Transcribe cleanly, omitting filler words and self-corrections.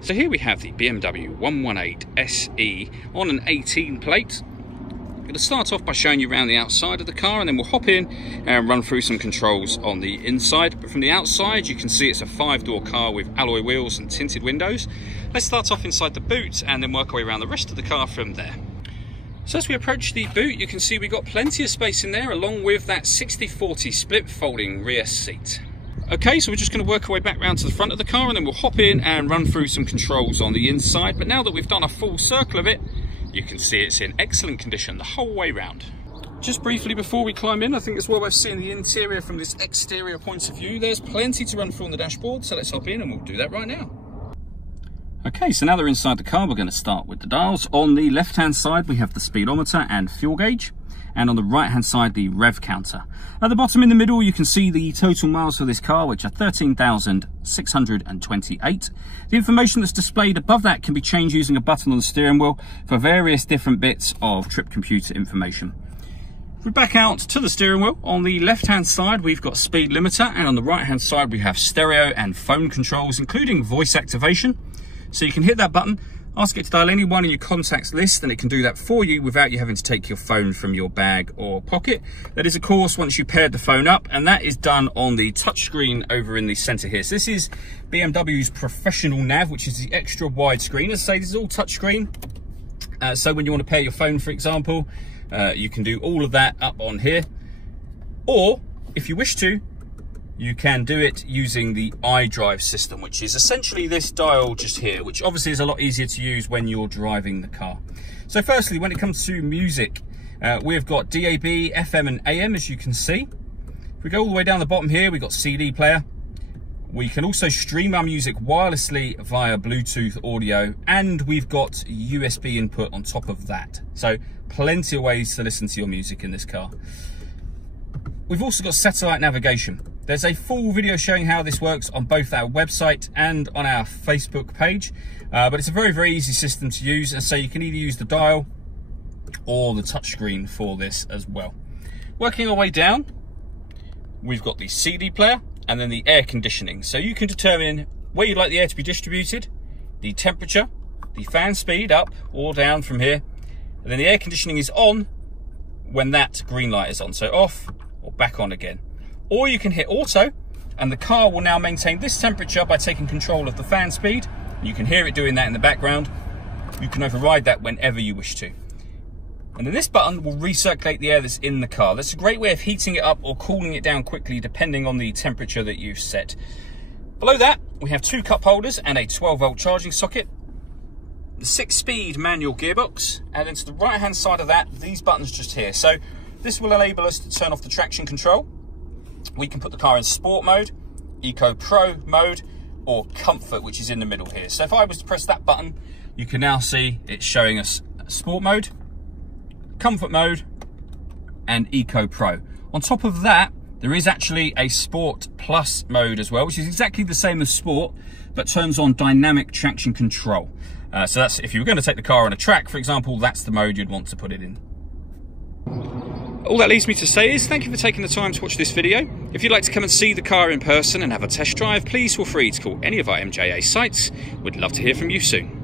So here we have the BMW 118 SE on an 18 plate. I'm going to start off by showing you around the outside of the car, and then we'll hop in and run through some controls on the inside. But from the outside you can see it's a 5-door car with alloy wheels and tinted windows. Let's start off inside the boot and then work our way around the rest of the car from there. So as we approach the boot, you can see we've got plenty of space in there, along with that 60/40 split folding rear seat. Okay, so we're just going to work our way back round to the front of the car, and then we'll hop in and run through some controls on the inside. But now that we've done a full circle of it, you can see it's in excellent condition the whole way round. Just briefly before we climb in, I think it's well worth seeing the interior from this exterior point of view. There's plenty to run through on the dashboard, so let's hop in and we'll do that right now. Okay, so now they're inside the car, we're going to start with the dials. On the left-hand side, we have the speedometer and fuel gauge, and on the right-hand side, the rev counter. At the bottom in the middle, you can see the total miles for this car, which are 13,628. The information that's displayed above that can be changed using a button on the steering wheel for various different bits of trip computer information. If we back out to the steering wheel, on the left-hand side, we've got speed limiter, and on the right-hand side, we have stereo and phone controls, including voice activation. So you can hit that button, ask it to dial anyone in your contacts list, and it can do that for you without you having to take your phone from your bag or pocket. That is, of course, once you paired the phone up, and that is done on the touchscreen over in the center here. So this is BMW's professional nav, which is the extra wide screen. As I say, this is all touchscreen. So when you want to pair your phone, for example, you can do all of that up on here. Or, if you wish to, you can do it using the iDrive system, which is essentially this dial just here, which obviously is a lot easier to use when you're driving the car. So firstly, when it comes to music, we've got DAB, FM and AM, as you can see. If we go all the way down the bottom here, we've got CD player. We can also stream our music wirelessly via Bluetooth audio, and we've got USB input on top of that. So plenty of ways to listen to your music in this car. We've also got satellite navigation. There's a full video showing how this works on both our website and on our Facebook page, but it's a very, very easy system to use, and so you can either use the dial or the touchscreen for this as well. Working our way down, we've got the CD player and then the air conditioning. So you can determine where you'd like the air to be distributed, the temperature, the fan speed up or down from here, and then the air conditioning is on when that green light is on, so off or back on again. Or you can hit auto, and the car will now maintain this temperature by taking control of the fan speed. You can hear it doing that in the background. You can override that whenever you wish to. And then this button will recirculate the air that's in the car. That's a great way of heating it up or cooling it down quickly, depending on the temperature that you've set. Below that, we have 2 cup holders and a 12-volt charging socket. The 6-speed manual gearbox, and then to the right-hand side of that, these buttons just here. So this will enable us to turn off the traction control. We can put the car in sport mode, eco pro mode, or comfort, which is in the middle here. So if I was to press that button, you can now see it's showing us sport mode, comfort mode, and eco pro. On top of that, there is actually a sport plus mode as well, which is exactly the same as sport, but turns on dynamic traction control. So that's, if you were going to take the car on a track, for example, that's the mode you'd want to put it in. All that leaves me to say is thank you for taking the time to watch this video. If you'd like to come and see the car in person and have a test drive, please feel free to call any of our MJA sites. We'd love to hear from you soon.